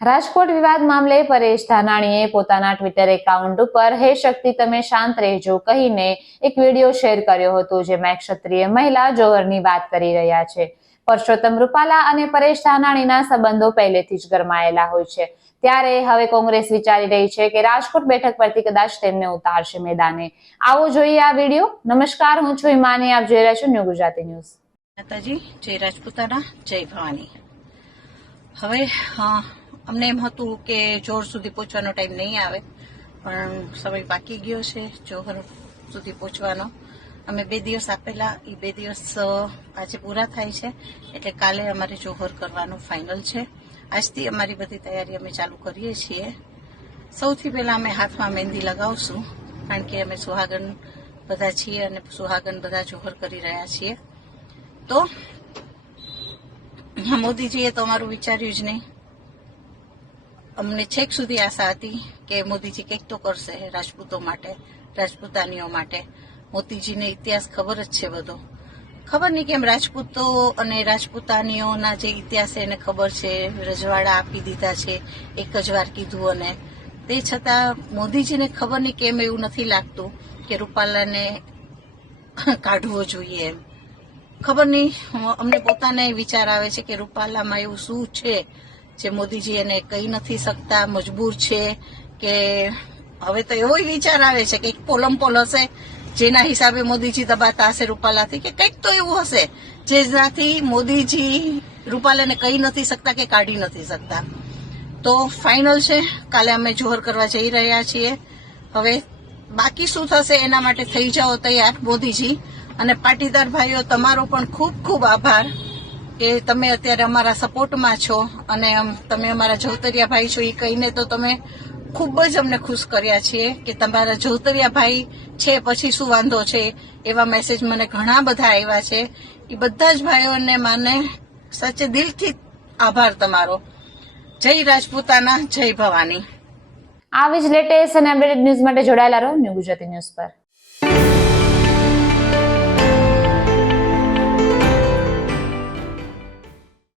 રાજકોટ વિવાદ મામલે પરેશ ધાનાણીએ પોતાના ટ્વિટર એકાઉન્ટ ઉપર હે શક્તિ તમે શાંત રહેજો કહીને એક વિડીયો શેર કર્યો હતો, જેમાં એક ક્ષત્રિય મહિલા જોહરની વાત કરી રહ્યા છે। પરસોત્તમ રૂપાલા અને પરેશ ધાનાણીના સંબંધો પહેલેથી જ ગરમાયેલા હોય છે, ત્યારે હવે કોંગ્રેસ વિચારી રહી છે કે રાજકોટ બેઠક પરથી કદાચ તેમને ઉતારશે મેદાને। આવો જોઈએ આ વિડીયો। નમસ્કાર, હું છું હિમાની, આપ જોઈ રહ્યા છો ન્યૂ ગુજરાતી ન્યૂઝ। માતાજી, જય રાજપૂતાના, જય ભવાની। હવે અમને એમ હતું કે જોર સુધી પહોંચવાનો ટાઈમ નહીં આવે, પણ સમય બાકી ગયો છે જોહર સુધી પહોંચવાનો। અમે 2 દિવસ આપેલા, એ 2 દિવસ આજે પૂરા થાય છે, એટલે કાલે અમારે જોહર કરવાનું ફાઇનલ છે। આજથી અમારી બધી તૈયારી અમે ચાલુ કરીએ છીએ। સૌથી પહેલાં અમે હાથમાં મહેંદી લગાવશું, કારણ કે અમે સુહાગન બધા છીએ અને સુહાગન બધા જોહર કરી રહ્યા છીએ। તો મોદીજીએ તો અમારું વિચાર્યું જ નહીં। અમને છેક સુધી આશા હતી કે મોદીજી કંઈક તો કરશે રાજપૂતો માટે, રાજપૂતાનીઓ માટે। મોદીજીને ઇતિહાસ ખબર જ છે બધો। ખબર નહીં કેમ રાજપૂતો અને રાજપૂતાનીઓના જે ઇતિહાસ એને ખબર છે, રજવાડા આપી દીધા છે એક જ વાર કીધું, અને તે છતાં મોદીજીને ખબર નહીં કેમ એવું નથી લાગતું કે રૂપાલાને કાઢવો જોઈએ એમ। ખબર નહીં, અમને પોતાને વિચાર આવે છે કે રૂપાલામાં એવું શું છે જે મોદીજી એને કહી નથી શકતા, મજબૂર છે કે હવે તો એવો વિચાર આવે છે કે એક પોલમપોલ હશે જેના હિસાબે મોદીજી દબાતા હશે રૂપાલાથી, કે કંઈક તો એવું હશે જેનાથી મોદીજી રૂપાલાને કહી નથી શકતા કે કાઢી નથી શકતા। તો ફાઇનલ છે, કાલે અમે જોહર કરવા જઈ રહ્યા છીએ। હવે બાકી શું થશે એના માટે થઈ જાઓ તૈયાર મોદીજી। અને પાટીદાર ભાઈઓ, તમારો પણ ખૂબ ખૂબ આભાર કે તમે અત્યારે અમારા સપોર્ટમાં છો, અને તમે અમારા જવતરિયા ભાઈ છો એ કહીને તો તમે ખૂબ જ અમને ખુશ કર્યા છીએ કે તમારા જવતરિયા ભાઈ છે પછી શું વાંધો છે, એવા મેસેજ મને ઘણા બધા આવ્યા છે। એ બધા જ ભાઈઓને મને સાચે દિલથી આભાર તમારો। જય રાજપૂતાના, જય ભવાની। આવી જ લેટેસ્ટ અને અપડેટેડ ન્યૂઝ માટે જોડાયેલા રહો ન્યૂ ગુજરાતી ન્યૂઝ પર।